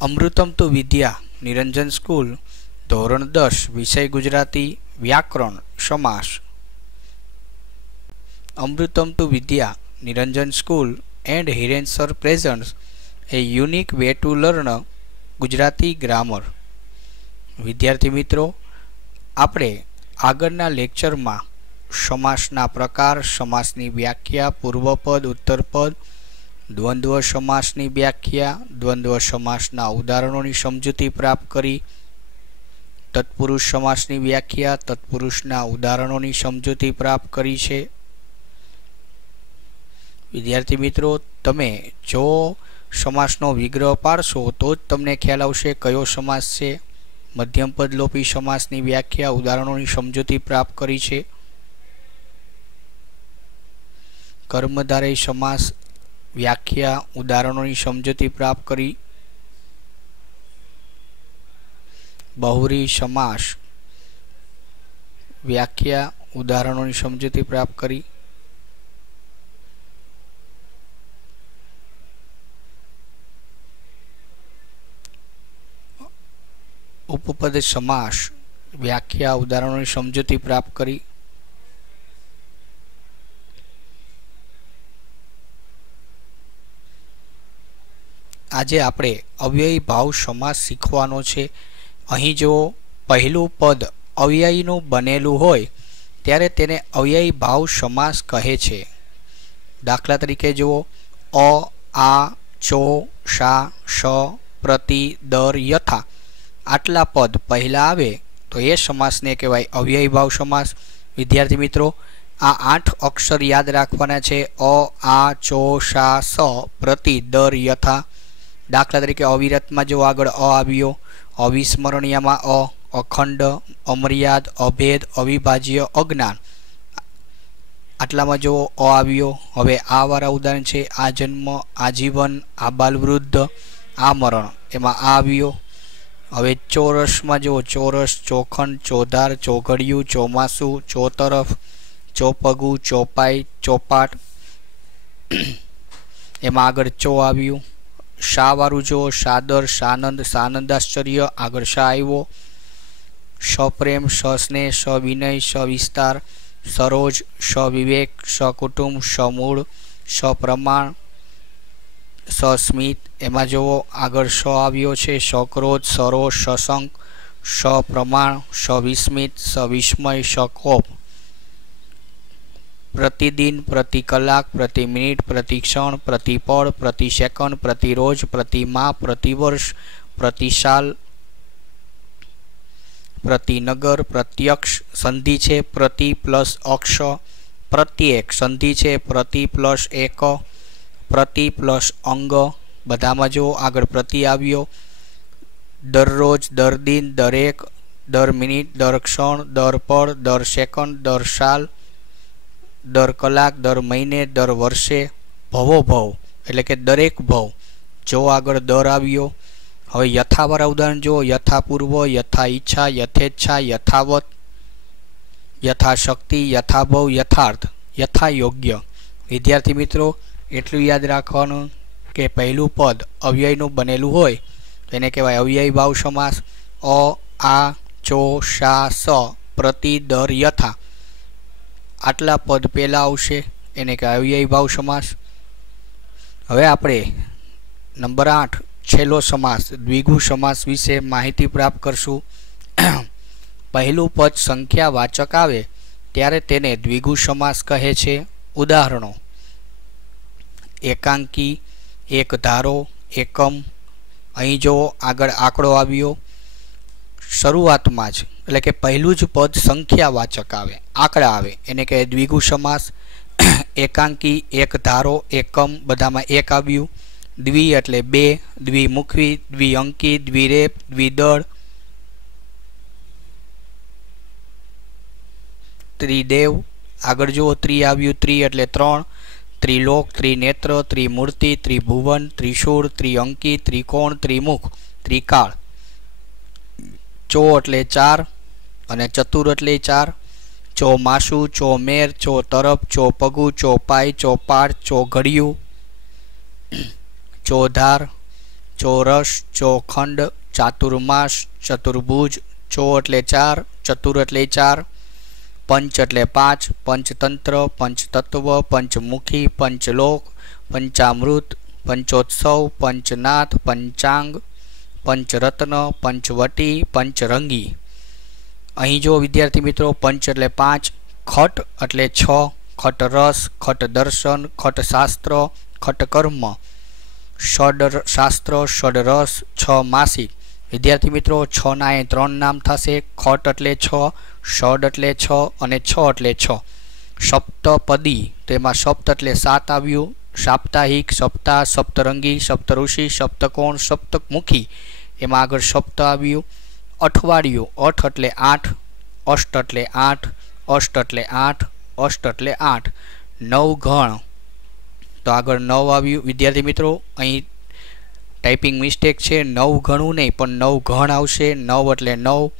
અમૃતમ તુ વિદ્યા નિરંજન સ્કૂલ ધોરણ 10 વિષય ગુજરાતી વ્યાકરણ સમાસ. અમૃતમ તુ વિદ્યા Niranjan school and Hiren sir presents a unique way to learn Gujarati grammar. વિદ્યાર્થી મિત્રો, આપણે આગળના લેક્ચરમાં સમાસના પ્રકાર, સમાસની વ્યાખ્યા, પૂર્વપદ, ઉત્તરપદ, દ્વંદ્વ સમાસની વ્યાખ્યા, દ્વંદ્વ સમાસના ઉદાહરણોની સમજૂતી પ્રાપ્ત કરી, તત્પુરુષ સમાસની વ્યાખ્યા, તત્પુરુષના ઉદાહરણોની સમજૂતી પ્રાપ્ત કરી છે. વિદ્યાર્થી મિત્રો, તમે જો સમાસનો વિગ્રહ પાડશો તો જ તમને ખ્યાલ આવશે કયો સમાસ છે. મધ્યમપદ લોપી સમાસની વ્યાખ્યા, ઉદાહરણોની સમજૂતી પ્રાપ્ત કરી છે. કર્મધારય સમાસ વ્યાખ્યા, ઉદાહરણોની સમજૂતી પ્રાપ્ત કરી. બહુરી સમાસ વ્યાખ્યા, ઉદાહરણોની સમજૂતી પ્રાપ્ત કરી. ઉપપદ સમાસ વ્યાખ્યા, ઉદાહરણોની સમજૂતી પ્રાપ્ત કરી. આજે આપણે અવ્યયી ભાવ સમાસ શીખવાનો છે. અહીં જો પહેલું પદ અવ્યયીનું બનેલું હોય ત્યારે તેને અવ્યયી ભાવ સમાસ કહે છે. દાખલા તરીકે જુઓ, અ, આ, ચો, શા, શ, પ્રતિ, દર, યથા આટલા પદ પહેલા આવે તો એ સમાસને કહેવાય અવ્યયી ભાવ સમાસ. વિદ્યાર્થી મિત્રો, આ 8 અક્ષર યાદ રાખવાના છે. અ, આ, ચો, શા, સ, પ્રતિ, દર, યથા. દાખલા તરીકે અવિરતમાં જો આગળ અ આવ્યો, અવિસ્મરણીયમાં અ, અખંડ, અમર્યાદ, અભેદ, અવિભાજ્ય, અજ્ઞાન આટલામાં જો અ આવ્યો. હવે આ વાળા ઉદાહરણ છે આ જન્મ, આજીવન, આ બાલવૃદ્ધ, આ મરણ, એમાં આ આવ્યો. હવે ચોરસમાં જો ચોરસ, ચોખંડ, ચોધાર, ચોઘડિયું, ચોમાસું, ચોતરફ, ચોપગું, ચોપાઈ, ચોપાટ એમાં આગળ ચો આવ્યું. શા વાળું જો સાદર, સાનંદ, સાનંદાશ્ચર્ય, આગળ શા આવ્યો. સપ્રેમ, સસ્નેહ, સવિનય, સવિસ્તાર, સરોજ, સવિવેક, સકુટુંબ, સમૂળ, સપ્રમાણ, સસ્મિત એમાં જુઓ આગળ સ આવ્યો છે. સક્રોધ, સરોષ, સશંક, સપ્રમાણ, સવિસ્મિત, સવિસ્મય, સકોપ. પ્રતિદિન, પ્રતિ કલાક, પ્રતિ મિનિટ, પ્રતિ ક્ષણ, પ્રતિ પળ, પ્રતિ સેકન્ડ, પ્રતિ રોજ, પ્રતિ માહ, પ્રતિ વર્ષ, પ્રતિ સાલ, પ્રતિ નગર. પ્રત્યક્ષ સંધિ છે પ્રતિ પ્લસ અક્ષ. પ્રત્યેક સંધિ છે પ્રતિ પ્લસ એક, પ્રતિ પ્લસ અંગ. બધામાં જો આગળ પ્રતિ આવ્યો. દરરોજ, દર દિન, દરેક, દર મિનિટ, દર ક્ષણ, દર પળ, દર સેકન્ડ, દર સાલ, દર કલાક, દર મહિને, દર વર્ષે. ભવો ભવ એટલે કે દરેક ભવ જો આગળ દર આવ્યો. હવે યથાવાળા ઉદાહરણ જો યથાપૂર્વ, યથા ઈચ્છા, યથેચ્છા, યથાવત, યથાશક્તિ, યથાભવ, યથાર્થ, યથા યોગ્ય. વિદ્યાર્થી મિત્રો, એટલું યાદ રાખવાનું કે પહેલું પદ અવ્યયનું બનેલું હોય તેને કહેવાય અવ્યયી ભાવ સમાસ. અ, આ, ચો, શા, સ, પ્રતિ, દર, યથા આટલા પદ પહેલા આવશે એને કહેવાય અવ્યયી ભાવ સમાસ. હવે આપણે નંબર 8 છેલ્લો સમાસ દ્વિગુ સમાસ વિશે માહિતી પ્રાપ્ત કરશું. પહેલું પદ સંખ્યા વાચક આવે ત્યારે તેને દ્વિગુ સમાસ કહે છે. ઉદાહરણો: એકાંકી, એક ધારો, એકમ. અહીં જો આગળ આંકડો આવ્યો શરૂઆતમાં જ એટલે કે પહેલું જ પદ સંખ્યા વાચક આવે, આંકડા આવે એને કહે દ્વિગુ સમાસ. એકાંકી, એક ધારો, એકમ બધામાં એક આવ્યું. દ્વિ એટલે બે, દ્વિમુખી, દ્વિઅંકી, દ્વિરેપ, દ્વિદળ. ત્રિદેવ આગળ જુઓ ત્રિ આવ્યું. ત્રિ એટલે 3. ત્રિલોક, ત્રિનેત્ર, ત્રિમૂર્તિ, ત્રિભુવન, ત્રિશૂળ, ત્રિઅંકી, ત્રિકોણ, ત્રિમુખ, ત્રિકાળ. ચો એટલે 4 અને ચતુર એટલે 4. ચોમાસુ, ચોમેર, ચોતરફ, ચોપગું, ચોપાઈ, ચોપાટ, ચોઘડિયું, ચોધાર, ચોરસ, ચોખંડ, ચાતુર્માસ, ચતુર્ભુજ, ચો એટલે 4, ચતુર એટલે 4, પંચ એટલે 5, પંચતંત્ર, પંચતત્વ, પંચમુખી, પંચલોક, પંચામૃત, પંચોત્સવ, પંચનાથ, પંચાંગ, પંચરત્ન, પંચવટી, પંચરંગી. અહીં જો વિદ્યાર્થી મિત્રો પંચ એટલે 5, ખટ એટલે 6, ખટ રસ, ખટ દર્શન, ખટ શાસ્ત્ર, ખટ કર્મ, ષડ શાસ્ત્ર, ષડ રસ, 6 માસિક. વિદ્યાર્થી મિત્રો 6 ના એ 3 નામ થશે. ખટ એટલે 6, ષડ એટલે 6 અને 6 એટલે 6. સપ્તપદી તેમાં સપ્ત એટલે 7 આવ્યું. સાપ્તાહિક, સપ્તાહ, સપ્તરંગી, સપ્તઋષિ, સપ્તકોણ, સપ્તમુખી એમાં આગળ સપ્ત આવ્યું. અઠવાડિયું, અઠ એટલે 8, અષ્ટ એટલે 8, અષ્ટ એટલે 8, અષ્ટ એટલે 8. નવ ગણ તો આગળ 9 આવ્યું. વિદ્યાર્થી મિત્રો અહીં ટાઈપિંગ મિસ્ટેક છે, 9 ગણું નહીં પણ 9 ગણ આવશે. 9 એટલે 9,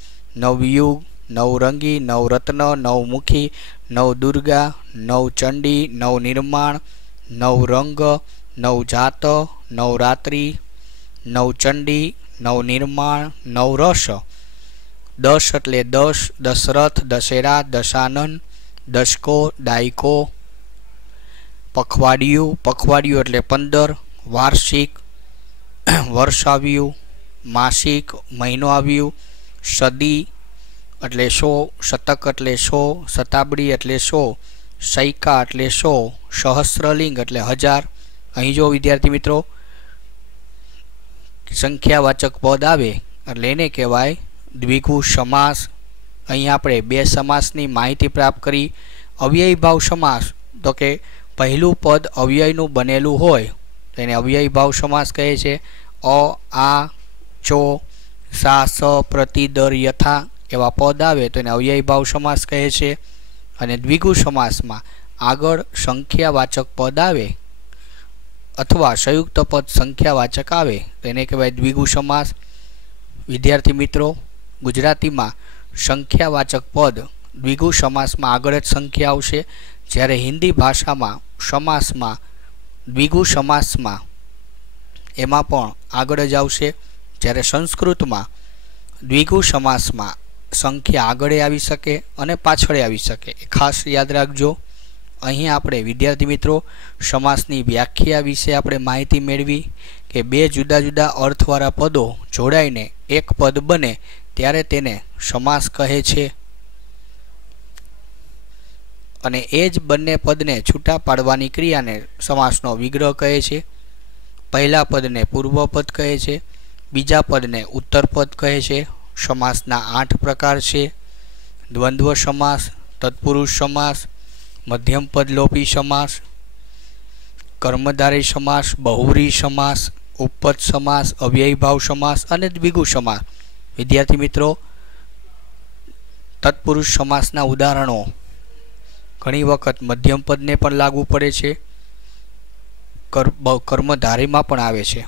નવયુગ, નવરંગી, નવરત્ન, નવમુખી, નવદુર્ગા, નવચંડી, નવનિર્માણ, નવરંગ, નવજાત, નવરાત્રિ, નવચંડી, નવનિર્માણ, નવરસ. 10 એટલે 10, દશરથ, દશેરા, દશાનન, દશકો, દાયકો. પખવાડિયું, પખવાડિયું એટલે 15, વાર્ષિક, વર્ષ આવ્યું. માસિક, મહિનો આવ્યું. સદી એટલે 100, શતક એટલે 100, શતાબ્દી એટલે 100, સૈકા એટલે 100, સહસ્રલિંગ એટલે 1000. અહીં જો વિદ્યાર્થી મિત્રો સંખ્યાવાચક પદ આવે એટલે એને કહેવાય દ્વિગુ સમાસ. અહીં આપણે બે સમાસની માહિતી પ્રાપ્ત કરી. અવ્યયી ભાવ સમાસ તો કે પહેલું પદ અવ્યયનું બનેલું હોય તો એને અવ્યયી ભાવ સમાસ કહે છે. અ, આ, ચો, સા, સ, પ્રતિ, દર, યથા એવા પદ આવે તો એને અવ્યયી ભાવ સમાસ કહે છે. અને દ્વિગુ સમાસમાં આગળ સંખ્યાવાચક પદ આવે અથવા સંયુક્ત પદ સંખ્યાવાચક આવે તો એને કહેવાય દ્વિગુ સમાસ. વિદ્યાર્થી મિત્રો ગુજરાતીમાં સંખ્યાવાચક પદ દ્વિગુ સમાસમાં આગળ જ સંખ્યા આવશે, જ્યારે હિન્દી ભાષામાં સમાસમાં દ્વિગુ સમાસમાં એમાં પણ આગળ જ આવશે, જ્યારે સંસ્કૃતમાં દ્વિગુ સમાસમાં સંખ્યા આગળ આવી શકે અને પાછળ આવી શકે. એ ખાસ યાદ રાખજો. અહીં આપણે વિદ્યાર્થી મિત્રો સમાસની વ્યાખ્યા વિશે આપણે માહિતી મેળવી કે બે જુદા જુદા અર્થવાળા પદો જોડાઈને એક પદ બને ત્યારે તેને સમાસ કહે છે. અને એ જ બંને પદને છૂટા પાડવાની ક્રિયાને સમાસનો વિગ્રહ કહે છે. પહેલા પદને પૂર્વપદ કહે છે, બીજા પદને ઉત્તરપદ કહે છે. સમાસના 8 પ્રકાર છે: દ્વંદ્વ સમાસ, તત્પુરુષ સમાસ, મધ્યમપદ લોપી સમાસ, કર્મધારય સમાસ, બહુવ્રીહી સમાસ, ઉપપદ સમાસ, અવ્યયી ભાવ સમાસ અને દ્વિગુ સમાસ. વિદ્યાર્થી મિત્રો તત્પુરુષ સમાસના ઉદાહરણો ઘણી વખત મધ્યમપદને પણ લાગુ પડે છે, કર્મધારયમાં પણ આવે છે.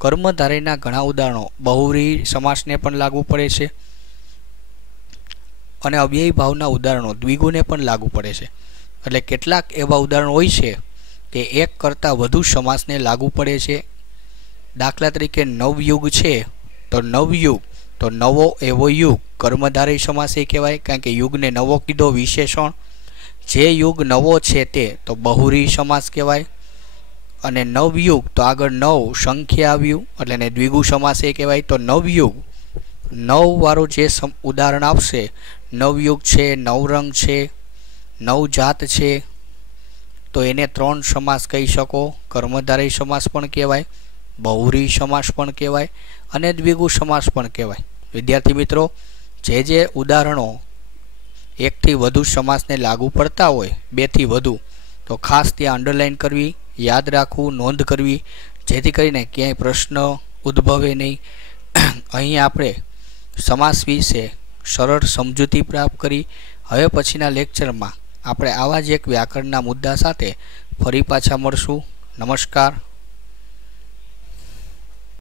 કર્મધારયના ઘણા ઉદાહરણો બહુવ્રીહી સમાસને પણ લાગુ પડે છે અને અવ્યયી ભાવના ઉદાહરણો દ્વિગુને પણ લાગુ પડે છે. એટલે કેટલાક એવા ઉદાહરણો હોય છે કે એક કરતાં વધુ સમાસને લાગુ પડે છે. દાખલા તરીકે નવયુગ છે તો નવયુગ તો નવો એવો યુગ કર્મધારય સમાસ એ કહેવાય, કારણ કે યુગને નવો કીધો વિશેષણ. જે યુગ નવો છે તે તો બહુવ્રીહી સમાસ કહેવાય. અને નવયુગ તો આગળ 9 સંખ્યા આવ્યું એટલે એને દ્વિગુ સમાસ એ કહેવાય. તો નવયુગ 9 વાળું જે ઉદાહરણ આવશે, નવયુગ છે, નવરંગ છે, નવજાત છે, તો એને 3 સમાસ કહી શકો. કર્મધારય સમાસ પણ કહેવાય, બહુવ્રીહી સમાસ પણ કહેવાય અને દ્વિગુ સમાસ પણ કહેવાય. વિદ્યાર્થી મિત્રો જે ઉદાહરણો એકથી વધુ સમાસને લાગુ પડતા હોય, 2 થી વધુ, તો ખાસ ત્યાં અંડરલાઇન કરવી, યાદ રાખવું, નોંધ કરવી, જેથી કરીને ક્યાંય પ્રશ્ન ઉદ્ભવે નહીં. અહીં આપણે સમાસ વિશે સરળ સમજૂતી પ્રાપ્ત કરી. હવે પછીના લેક્ચરમાં આપણે આવા જ એક વ્યાકરણના મુદ્દા સાથે ફરી પાછા મળશું. નમસ્કાર.